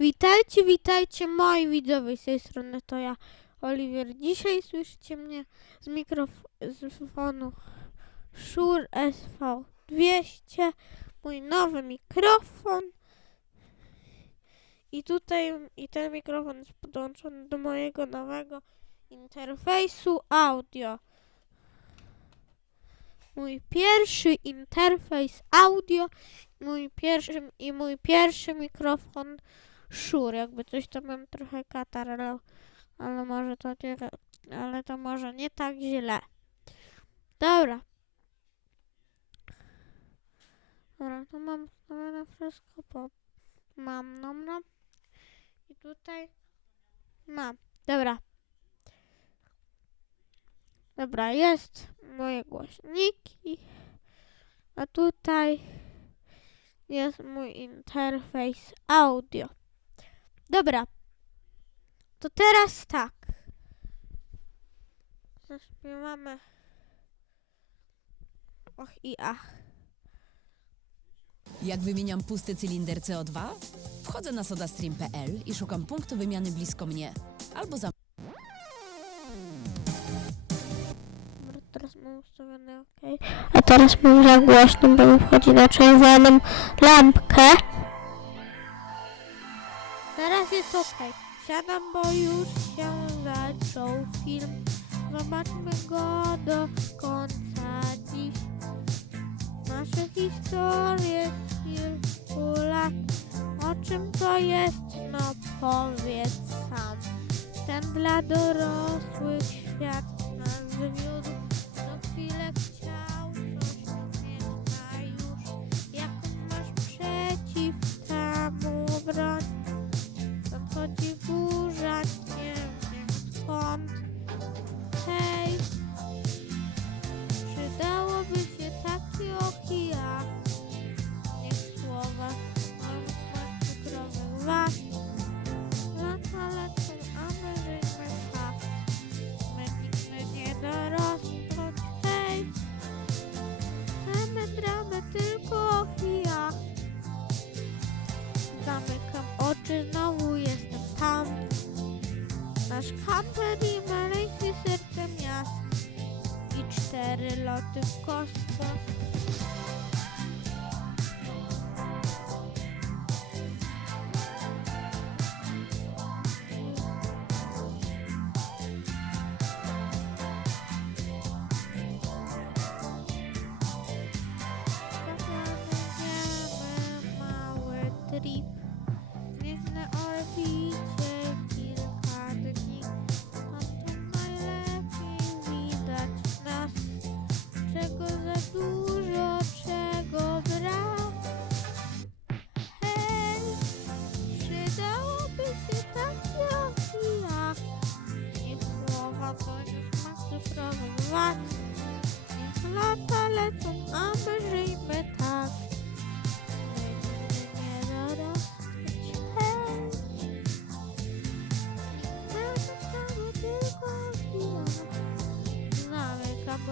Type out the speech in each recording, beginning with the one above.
Witajcie, witajcie moi widzowie z tej strony to ja, Oliwier. Dzisiaj słyszycie mnie z mikrofonu Shure SV200, mój nowy mikrofon. I tutaj i ten mikrofon jest podłączony do mojego nowego interfejsu audio. Mój pierwszy interfejs audio, mój pierwszy i mój pierwszy mikrofon Szur, jakby coś to mam trochę katar, ale, ale może to nie, ale to może nie tak źle. Dobra. Dobra, to mam na wszystko, bo mam, no, no. I tutaj mam. Dobra. Dobra, jest moje głośniki. A tutaj jest mój interfejs audio. Dobra. To teraz tak. Zaśpiewamy. Och i ach. Jak wymieniam pusty cylinder CO2? Wchodzę na sodastream.pl i szukam punktu wymiany blisko mnie. Albo za Dobra, teraz mam ustawione OK. A teraz mam za głośno, bo mi wchodzi na czerwoną lampkę. Teraz jest OK. Siadam, bo już się zaczął film. Zobaczmy go do końca dziś. Nasze historie z kilku lat. O czym to jest? No powiedz sam. Ten dla dorosłych świat nas zwiódł. Ci burza, nie skąd. Nasz kamper i maleńkie serce miast. I cztery loty w kosmos. Trip. Niech na orbicie dużo, czego brak. Hej, przydałoby się takie opijach. Niech słowa to nie smak cyfrowych wad. Niech lata lecą, a my żyjmy tak.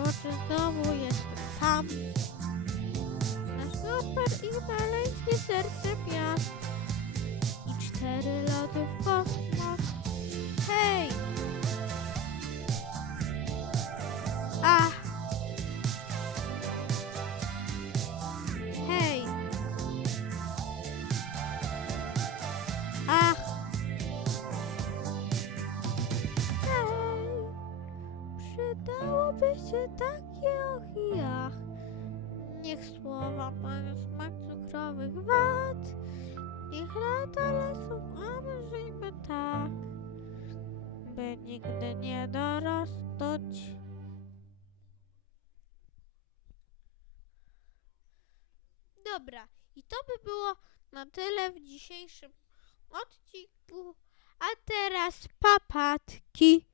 Oczy, znowu jestem tam. Na super i maleńkie serce miast. I cztery loty w kosmos. Hej! Ach! Hej! Ach! Hej! Przydałoby się takie Niech słowa mają smak cukrowych wad. Niech lata lecą, a my żyjmy tak, by nigdy nie dorosnąć. Dobra, i to by było na tyle w dzisiejszym odcinku. A teraz papatki.